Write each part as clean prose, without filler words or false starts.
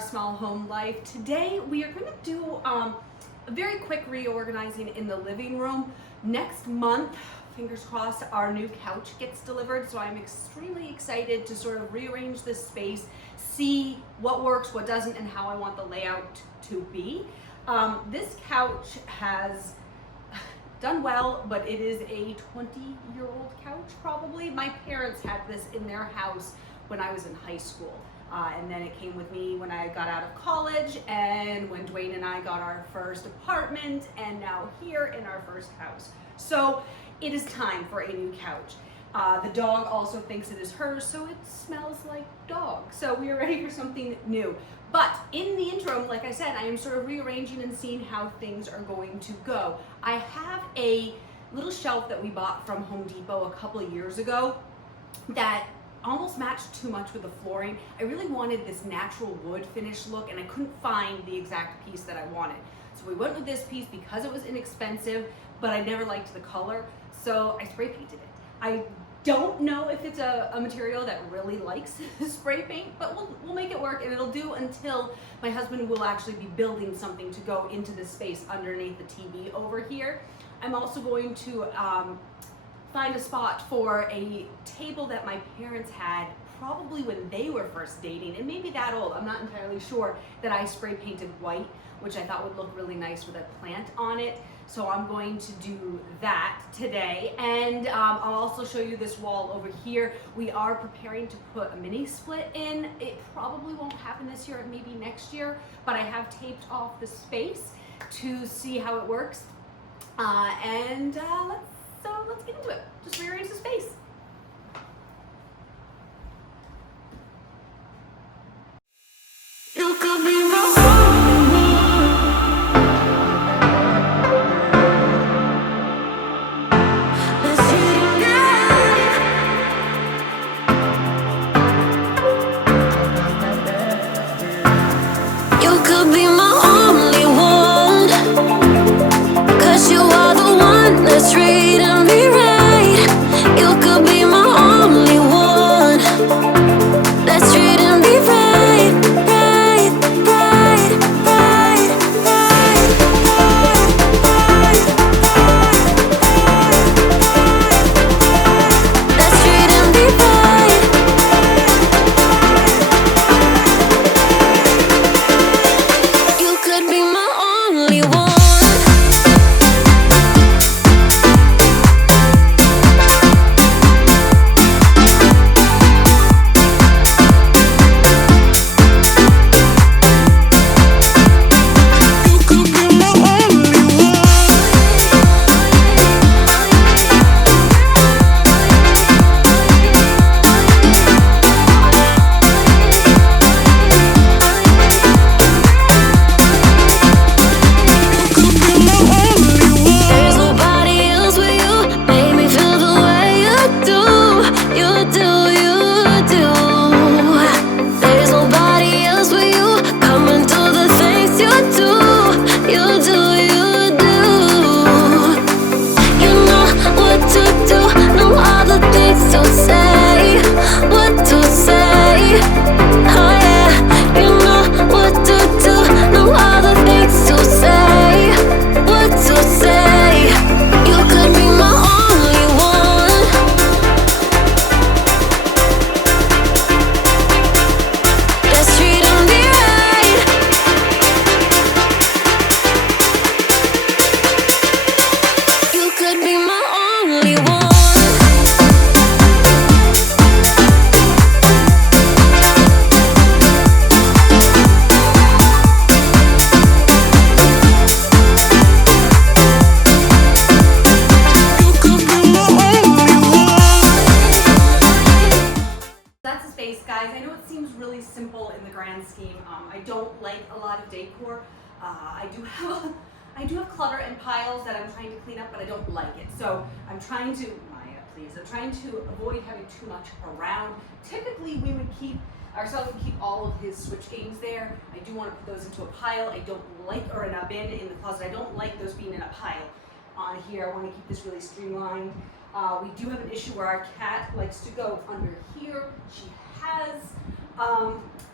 our small home life. Today we are going to do a very quick reorganizing in the living room. Next month, fingers crossed, our new couch gets delivered, so I'm extremely excited to sort of rearrange this space, see what works, what doesn't, and how I want the layout to be. This couch has done well, but it is a 20-year-old couch probably. My parents had this in their house when I was in high school. And then it came with me when I got out of college, and when Dwayne and I got our first apartment, and now here in our first house. So it is time for a new couch. The dog also thinks it is hers, so it smells like dog. So we are ready for something new. But in the interim, like I said, I am sort of rearranging and seeing how things are going to go. I have a little shelf that we bought from Home Depot a couple of years ago that almost matched too much with the flooring. I really wanted this natural wood finish look, and I couldn't find the exact piece that I wanted. So we went with this piece because it was inexpensive, but I never liked the color, so I spray painted it. I don't know if it's a material that really likes spray paint, but we'll make it work, and it'll do until my husband will actually be building something to go into this space underneath the TV over here. I'm also going to find a spot for a table that my parents had probably when they were first dating, and maybe that old, I'm not entirely sure, that I spray painted white, which I thought would look really nice with a plant on it. So I'm going to do that today, and I'll also show you this wall over here. We are preparing to put a mini split in. It probably won't happen this year, maybe next year, but I have taped off the space to see how it works. So let's get into it. Just rearrange the space. You could be my only one. Let's hit it again. You could be my only one, 'cause you are the one that's treating me right. You could be my only one that's treating me right, right, right, right, right, right, that's treating me right. You could be my only one. I don't like a lot of decor. I do have clutter and piles that I'm trying to clean up, but I don't like it. So I'm trying to, Maya, please, I'm trying to avoid having too much around. Typically, we would keep, ourselves would keep all of his switch games there. I do want to put those into a pile. I don't like, or in a bin in the closet. I don't like those being in a pile on here. I want to keep this really streamlined. We do have an issue where our cat likes to go under here. She has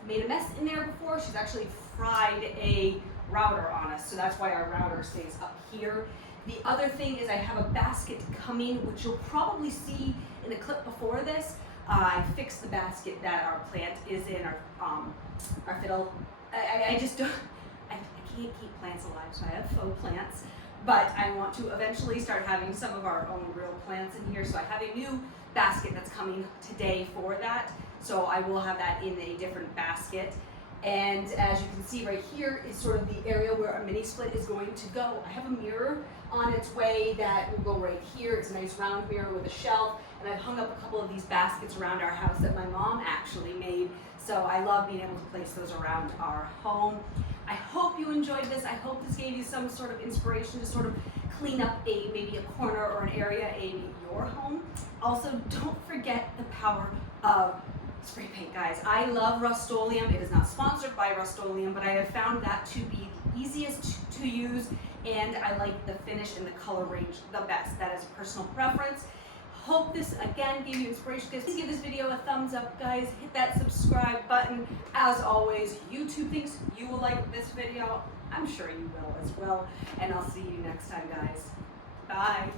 made a mess in there before. She's actually fried a router on us, so that's why our router stays up here. The other thing is I have a basket coming, which you'll probably see in the clip before this. I fixed the basket that our plant is in, our fiddle. I just don't, I can't keep plants alive, so I have faux plants. But I want to eventually start having some of our own real plants in here. So I have a new basket that's coming today for that. So I will have that in a different basket. And as you can see right here is sort of the area where our mini split is going to go. I have a mirror on its way that will go right here. It's a nice round mirror with a shelf. And I've hung up a couple of these baskets around our house that my mom actually made. So I love being able to place those around our home. I hope you enjoyed this. I hope this gave you some sort of inspiration to sort of clean up maybe a corner or an area in your home. Also, don't forget the power of spray paint, guys. I love Rustoleum. It is not sponsored by Rustoleum, but I have found that to be the easiest to use, and I like the finish and the color range the best. That is a personal preference. Hope this again gave you inspiration. Please give this video a thumbs up, guys. Hit that subscribe button. As always, YouTube thinks you will like this video. I'm sure you will as well. And I'll see you next time, guys. Bye.